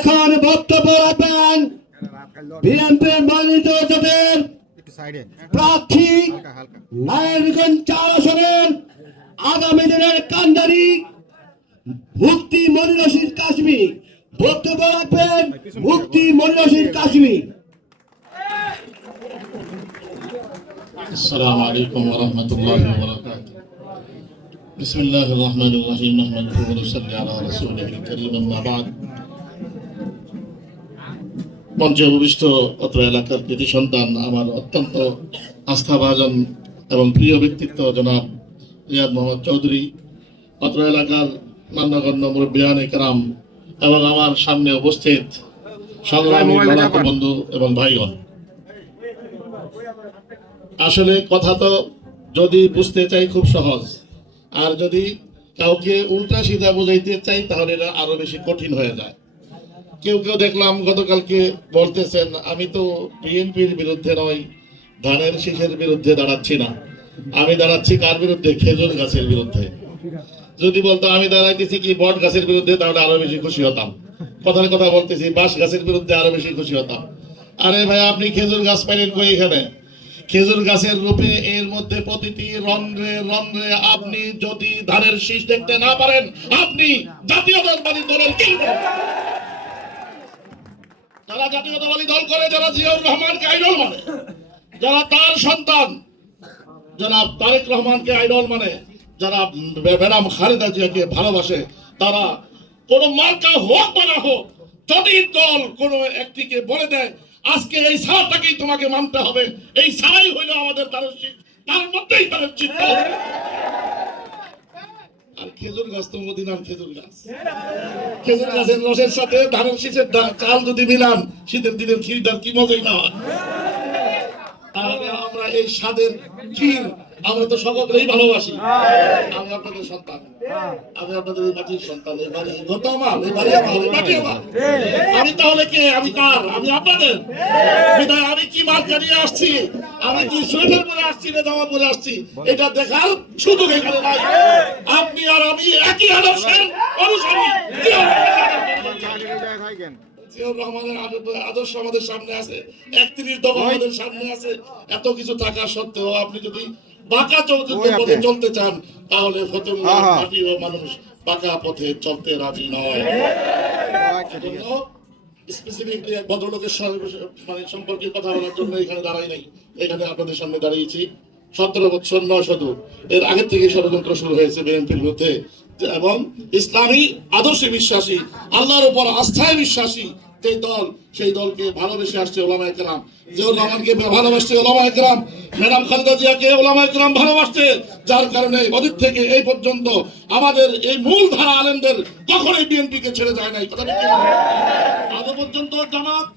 এখন বক্তব্য রাখবেন বিএনপির মনোনীত জোটের একটু সাইডে প্রার্থী হালকা হালকা নারায়ণগঞ্জ চার আসনের আগামী দিনের কান্ডারি মুক্তি মনিরশির কাশ্মী বক্তব্য রাখবেন মুক্তি মনিরশির কাশ্মী السلام عليكم ورحمة الله وبركاته بسم الله الرحمن الرحيم نحمده ونصلي على رسوله الكريم أما بعد মঞ্চে উপবিষ্ট অত্র এলাকার কৃতি সন্তান আমার অত্যন্ত আস্থাভাজন এবং প্রিয় ব্যক্তিত্ব জনাব রিয়াদ মোহাম্মদ চৌধুরী অত্র এলাকার মান্যগণ্য মুরব্বিয়ান একরাম এবং আমার সামনে উপস্থিত সংগ্রামী বন্ধু এবং ভাইগণ। আসলে কথা তো যদি বুঝতে চাই খুব সহজ। আর যদি কাউকে উল্টা সিধা বুঝাইতে চাই তাহলে এটা আরও বেশি কঠিন হয়ে যায়। কেউ কেউ দেখলাম গতকালকে বলতেছেন, আমি তো বিএনপির বিরুদ্ধে নয় ধানের শীষের বিরুদ্ধে দাঁড়াচ্ছি না। আমি দাঁড়াচ্ছি কার বিরুদ্ধে? খেজুর গাছের বিরুদ্ধে। যদি বলতো, আমি দাঁড়াইতেছি কি বট গাছের বিরুদ্ধে, তাহলে আরও বেশি খুশি হতাম। কথার কথা বলতেছি, বাঁশ গাছের বিরুদ্ধে আরও বেশি খুশি হতাম। আরে ভাই, আপনি খেজুর গাছ পাইলেন কই এখানে? খেজুর গাছের রূপে এর মধ্যে প্রতিটি রন্ধ্রে রন্ধ্রে আপনি যদি ধানের শীষ দেখতে না পারেন, আপনি জাতীয় জাতীয়তাবাদী দলের যারা জাতীয়তাবাদী দল করে, যারা জিয়াউর রহমানকে আইডল মানে যারা তার সন্তান, যারা তারেক রহমানকে আইডল মানে যারা ম্যাডাম খালেদা জিয়াকে ভালোবাসে, তারা কোন মার্কা হোক বা না হোক যদি দল কোন একটিকে বলে দেয়, আজকে এই সারটাকেই তোমাকে মানতে হবে, এই সারাই হইল আমাদের শীষ। তার মধ্যেই তাদের চিত্ত আর খেজুর গাছ তো মদিনার খেজুর গাছ। খেজুর গাছের রসের সাথে ধানের শীতের চাল যদি মিলান শীতের দিনের ক্ষীরটার কি মজাই না হয়। আমরা এই স্বাদের ক্ষীর আমরা তো সকলেই ভালোবাসি। আমি আপনাদের সন্তান। আমি আপনাদের এই মাটির সন্তান এই বাড়ি আমার এই বাড়ি আমার এই মাটি আমার। আমি তাহলে কে? আমি কার? আমি আপনাদের? বিদায় আমি কি মার্কা নিয়ে আসছি? আমি কি সোয়েটার পরে আসছি না জামা পরে আসছি? এটা দেখার সুযোগ এখানে নাই। আপনি আর আমি একই আদর্শের অনুসারী। জিয়াউর রহমানের আদর্শ আমাদের সামনে আছে। একত্রিশ দফা আমাদের সামনে আছে। এত কিছু থাকা সত্ত্বেও আপনি যদি বাঁকা পথে চলতে চান তাহলে। মানুষ বাঁকা পথে চলতে রাজি নয়। আচ্ছা স্পেসিফিকলি এক ভদ্রলোকের মানে সম্পর্কে কথা বলার জন্য এখানে দাঁড়াই নাই। এখানে আপনাদের সামনে দাঁড়িয়েছি। সতেরো বছর নয় শত এর আগে থেকে ষড়যন্ত্র শুরু হয়েছে বিএনপির বিরুদ্ধে। এবং ইসলামী আদর্শে বিশ্বাসী আল্লাহর উপর আস্থায় বিশ্বাসী যে দল, সেই দলকে ভালোবেসে আসছে ওলামা একরাম ভালোবাসছে ওলামা একরাম ম্যাডাম খালেদা জিয়াকে ওলামা একরাম ভালোবাসছে, যার কারণে থেকে এই পর্যন্ত আমাদের এই মূল ধারা আলেমদের কখনোই বিএনপিকে ছেড়ে যায় নাই। কথা পর্যন্ত জামাত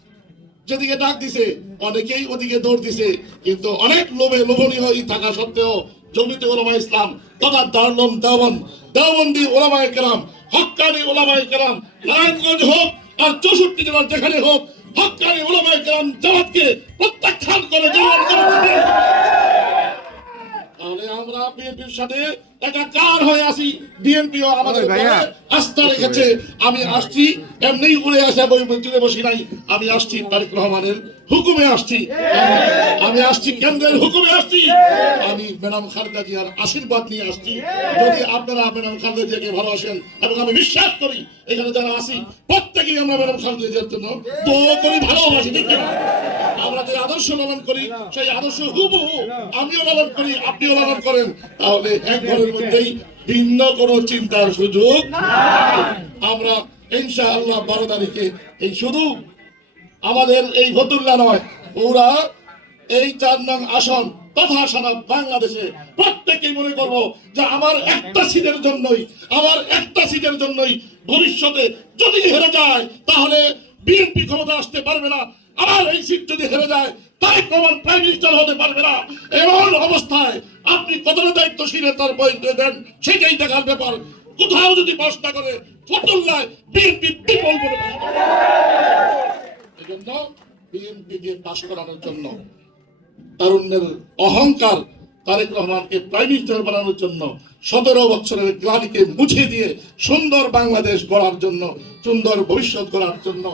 যেদিকে ডাক দিছে, অনেকেই ওদিকে দৌড় দিছে, কিন্তু অনেক লোভে লোভনীয় থাকা সত্ত্বেও জমিতে ওলামা ইসলাম, তথা দারুলম দেওবন দেওবন্দি ওলামা কেরাম হক্কানি ওলামা কেরাম, নারায়ণগঞ্জ হোক আর চৌষট্টি জেলার যেখানে হোক হক্কানি ওলামা গ্রাম জামাতকে প্রত্যাখ্যান করে তাহলে আমরা বিএনপির সাথে একাকার হয়ে আসি বিএনপিও আমাদের আস্থা রেখেছে আমি আসছি। এমনি উড়ে আসা বই চলে বসি নাই আমি আসছি তারেক রহমানের হুকুমে আসছি। আমি- আমি আসছি কেন্দ্রের হুকুমে আসছি। আমি ম্যাডাম খালেদা জিয়ার আশীর্বাদ নিয়ে আসছি। যদি আপনারা ম্যাডাম খালেদা জিয়াকে ভালোবাসেন এবং আমি বিশ্বাস করি এখানে যারা আসি প্রত্যেকেই আমরা ম্যাডাম খালেদা জিয়ার জন্য দোয়া করি ভালোবাসি ঠিক না? আমরা যে আদর্শ লালন করি সেই আদর্শ হুবহু আমিও লালন করি আপনিও লালন করেন। তাহলে এক ঘরের মধ্যেই ভিন্ন কোনো চিন্তার সুযোগ আমরা ইনশা আল্লাহ বারো তারিখে এই শুধু আমাদের এই ফতুল্লা নয়, ওরা এই চার নং আসন তথা সারা বাংলাদেশে মনে করব যে আমার একটা সিটের জন্যই, আমার একটা সিটের জন্যই ভবিষ্যতে যদি হেরে যায়, তাহলে বিএনপি ক্ষমতা আসতে পারবে না। আমার এই সিট যদি হেরে যায়, তাই প্রমাণ প্রাইম মিনিস্টার হতে পারবে না। এমন অবস্থায় আপনি কতটা দায়িত্বশীল তার বয়স দেন, সেটাই দেখার ব্যাপার কোথাও যদি প্রশ্ন করে, ফতুল্লায় বিএনপি বিপুল করে করবে। এজন্য বিএনপিকে পাশ করানোর জন্য তারুণ্যের অহংকার তারেক রহমানকে প্রাইম মিনিস্টার বানানোর জন্য সতেরো বছরের গ্লানিকে মুছে দিয়ে সুন্দর বাংলাদেশ গড়ার জন্য, সুন্দর ভবিষ্যৎ গড়ার জন্য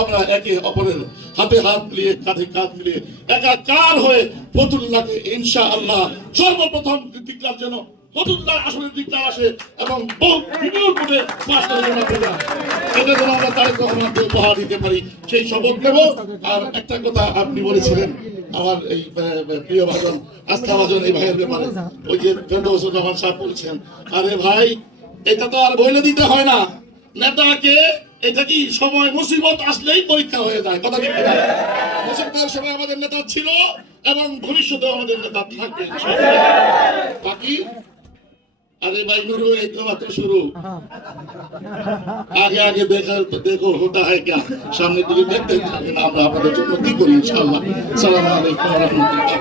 আমরা একে অপরের হাতে হাত মিলিয়ে, কাঁধে কাঁধ মিলিয়ে একাকার হয়ে ফতুল্লাহকে ইনশা আল্লাহ সর্বপ্রথম দিকলার যেন ফতুল্লাহ আসনের দিকটা আসে এবং বহু এটা যেন আমরা তারেক রহমানকে উপহার দিতে পারি, সেই শপথ নেব। আর একটা কথা আপনি বলেছিলেন আমার এই প্রিয় ভাজন আস্থা ভাজন এই ভাইয়ের ব্যাপারে। ওই যে ফেরদৌস রহমান সাহেব বলছেন, আরে ভাই, এটা তো আর বইলে দিতে হয় না। নেতাকে, এটা কি সময়, মুসিবত আসলেই পরীক্ষা হয়ে যায়, কথা ঠিক না মুসলমান সময় আমাদের নেতা ছিল এবং ভবিষ্যতে আমাদের নেতা থাকবে। বাকি আরে ভাই নুরু এই তো মাত্র শুরু। আগে আগে দেখার দেখো হোটা হয় কে। সামনে দিকে দেখতে থাকেন আমরা আপনাদের জন্য কি করি ইনশাআল্লাহ। সালাম আলাইকুম রাহমাতুল্লাহি